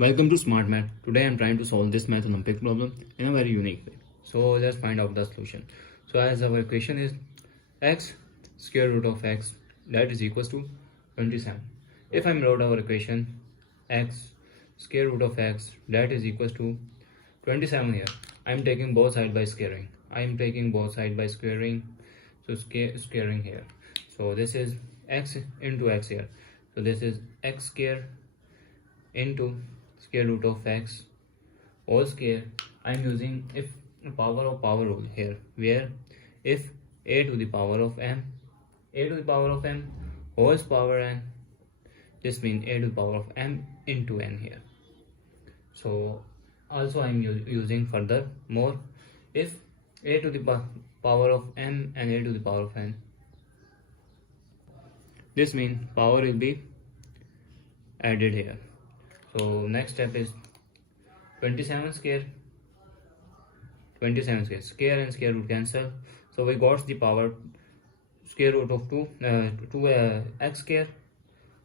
Welcome to Smart Math. Today I am trying to solve this math Olympic problem in a very unique way. So let's find out the solution. So as our equation is x square root of x, that is equals to 27. If I wrote our equation x square root of x, that is equals to 27 here. I am taking both sides by squaring. So squaring here. So this is x into x here. So this is x square into square root of x all square. I am using if power of power rule here, where if a to the power of m whole power n, this means a to the power of m into n here. So also I am using further more if a to the power of m and a to the power of n, this means power will be added here. So next step is 27 square. Square and square root cancel. So we got the power square root of 2 x square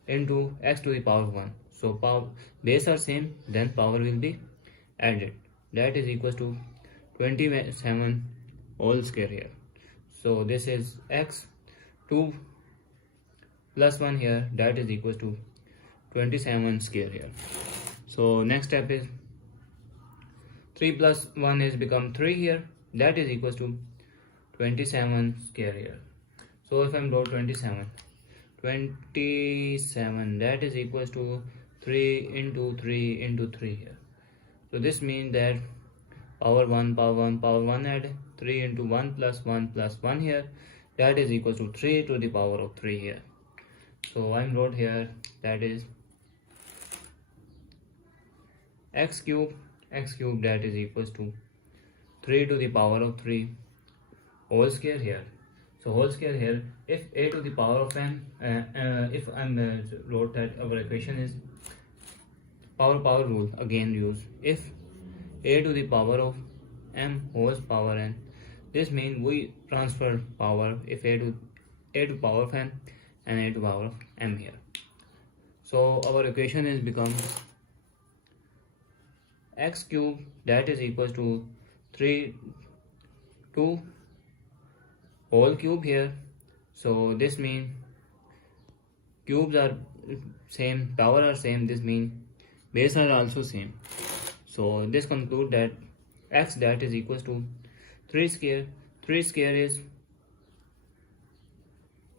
into x to the power 1. So power base are same, then power will be added. That is equals to 27 all square here. So this is x 2 plus 1 here, that is equals to 27 square here. So next step is 3 plus 1 is become 3 here, that is equals to 27 square here. So if I'm wrote 27, that is equals to 3 into 3 into 3 here. So this means that power 1 add 3 into 1 plus 1 here, that is equals to 3 to the power of 3 here. So I'm wrote here, that is x cube, that is equals to 3 to the power of 3 whole square here. So whole square here, if a to the power of m, if I'm wrote that our equation is power rule again use, if a to the power of m whole power n, this means we transfer power if a to power of n and a to power of m here. So our equation is become x cube, that is equals to 2 whole cube here. So this means cubes are same, power are same, this means base are also same. So this conclude that x, that is equals to 3 square is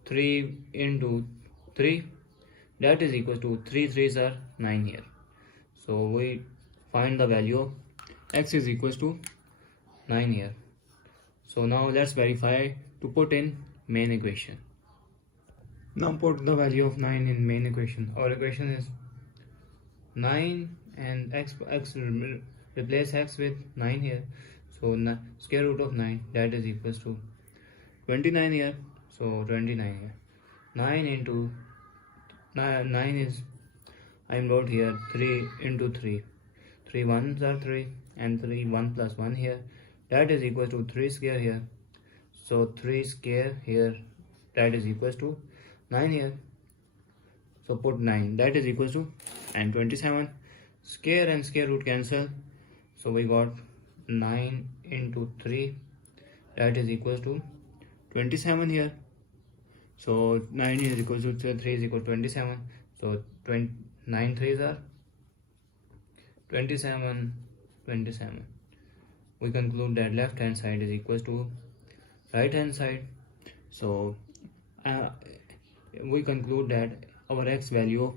3 into 3, that is equals to 3 3s are 9 here. So we find the value of x is equals to 9 here. So now let's verify to put in main equation. Now put the value of 9 in main equation. Our equation is 9 and x replace x with 9 here. So square root of 9, that is equals to 29 here. So 29 here. 9 into 9 is, I am wrote here 3 into 3. 3 1s are 3 and 3 1 plus 1 here, that is equals to 3 square here. So 3 square here, that is equals to 9 here. So put 9, that is equals to, and 27 square and square root cancel. So we got 9 into 3, that is equals to 27 here. So 9 is equals to 3 is equal to 27. So 9 3s are 27. We conclude that left hand side is equals to right hand side. So we conclude that our x value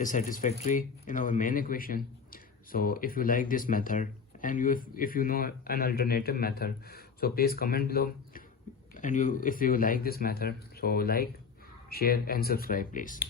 is satisfactory in our main equation. So if you like this method and if you know an alternative method, so please comment below. And if you like this method, so like, share and subscribe please.